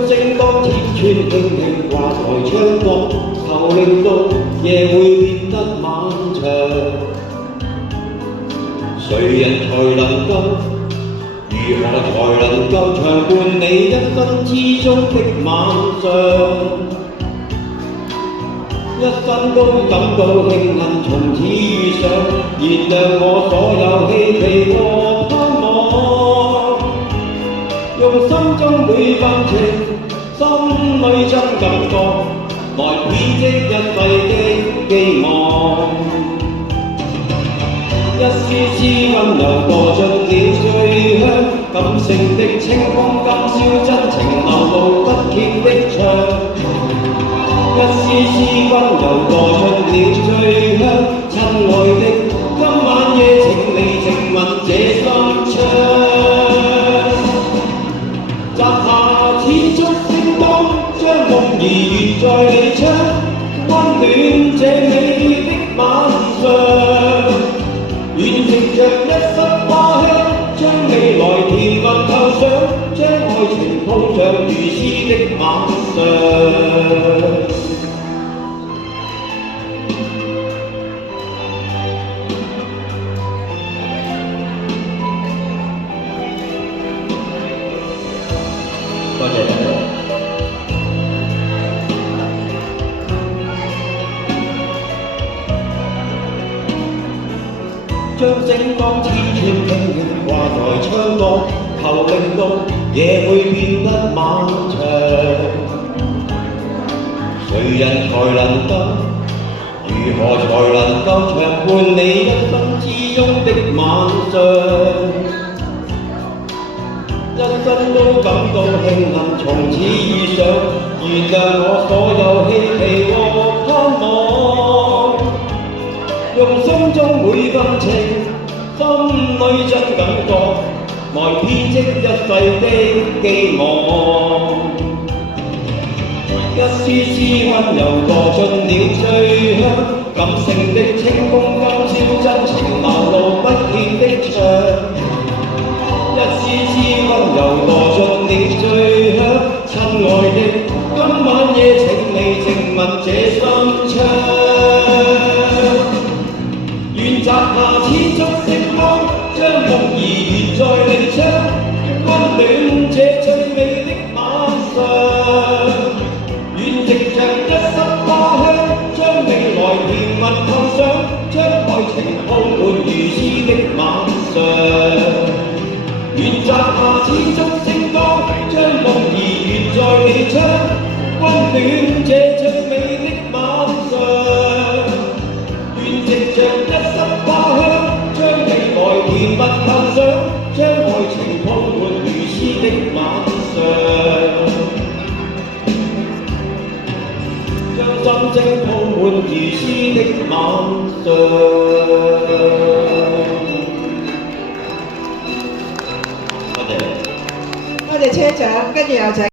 將星光鐵穿輕輕掛在窗角，求令到夜會變得漫長。誰人才能夠？如何才能夠長伴你一生之中的晚上？一生都感到慶幸從此遇上，燃亮我所有希冀和盼望。用心中每份情，心裏真感覺，來編織一世的寄望。一絲絲溫柔墮進了最香，感性的清風今宵真情流露不竭的唱。一絲絲溫柔墮進了最香，親愛的，今晚夜請你靜吻這心窗。摘下淺燭星光，將夢兒懸在你窗，溫暖這美的晚上。願藉着一室花香，將未來甜蜜構想，將愛情鋪上如詩的晚上。多謝大家。將星光刺穿輕輕掛在窗角，求令到夜會變得漫長。誰人才能夠？如何才能夠長伴你一生之中的晚上？一生都感到慶幸從此遇上，原諒我所有希冀和盼望。用心中每份情，心裏真感覺，來編織一世的寄望。一絲絲溫柔墮進了最香，感性的清風今宵真情流露不竭的唱。一絲絲溫柔墮進了最香，親愛的，今晚夜請你靜吻這心窗。願摘下淺燭星光，將夢兒懸在你窗，溫暖這最美的晚上。願藉着一室花香，將未來甜蜜構想，將愛情鋪滿如詩的晚上。願摘下淺燭星光，將夢兒懸在你窗，溫暖這最美的晚上。願藉着一室花香，將未來甜蜜構想，將愛情鋪滿如詩的晚上。將心聲鋪滿如詩的晚上。多謝車長，跟住有請。